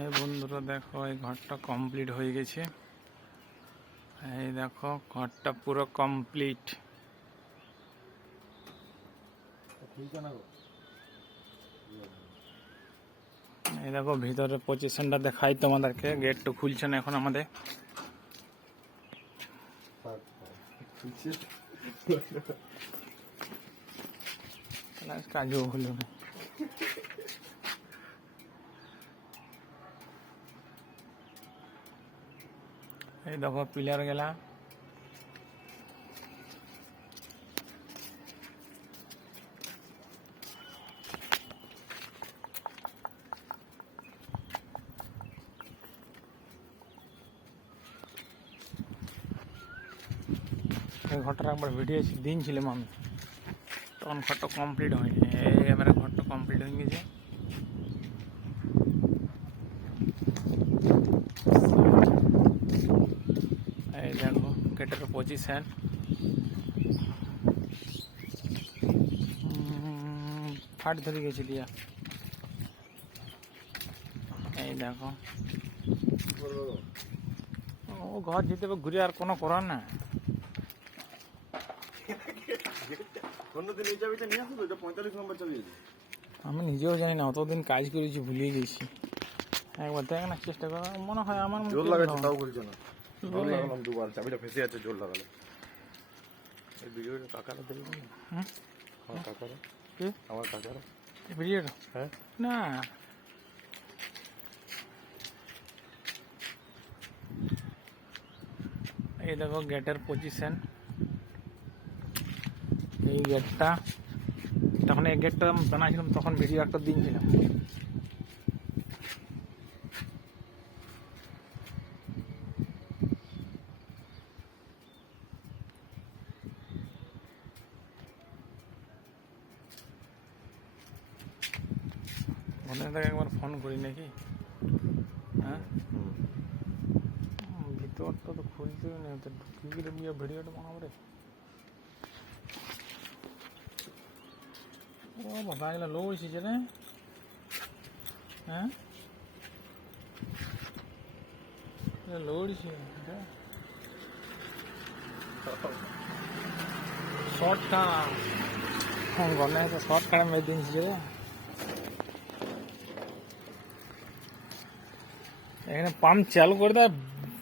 এই বন্ধুরা দেখো, এই ঘরটা কমপ্লিট হয়ে গেছে। এই দেখো ঘরটা পুরো কমপ্লিট। এই দেখো ভিতরের পজিশনটা দেখাই তোমাদেরকে। গেটটা খুলছে না এখন আমাদের। কাজও হলো না। এই দেখো পিলার গেলা। এই ঘরটার একবার ভিডিও দিনছিলাম আমি, তখন ঘরটা কমপ্লিট হয়নি। এই আমার ঘরটা কমপ্লিট হয়ে গেছে। এই দেখো গেটের পজিশন। ফাট ধরে গেছে দিয়া। এই দেখো ও ঘর যেতে ঘুরে আর কোনো করার না। আমি নিজেও জানি না, অতদিন কাজ করেছি ভুলিয়ে গেছি। একবার দেখ না, চেষ্টা করা মনে হয় আমার জোর লাগাচ্ছে তাও বলছো না। জোর লাগালাম দুবার, চাবিটা ফেসে যাচ্ছে জোর লাগালে। এই ভিডিওটা কাকারা দেখবেন না? আমার কাকারা। কি আমার কাকারা ভিডিওটা? হ্যাঁ না, এই দেখো গেটের পজিশন। এই গেটটা তখন, এই গেটটা বানাইছিলাম তখন ভিডিও একটা দিনছিলাম। মনে থাকে একবার ফোন করি নাকি? হ্যাঁ, ভিতরটা তো খুলতেই নেই, তো ঢুকিয়ে গেলে ভিডিওটা বানাবো রে। ও বাবা, এগুলো লো এসেছে রে। হ্যাঁ, লো এসেছে শর্ট কাটা। গনে শর্ট কাটা মেরে দিয়েছে রে। এখানে পাম্প চালু করে দেয়,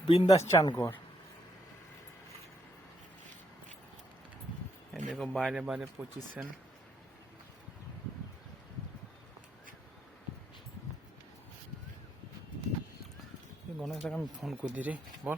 বিন্দাস চান কর। এই দেখো বাইরে বাইরে পজিশন। গণেশ আমি ফোন করে দিই রে, বল।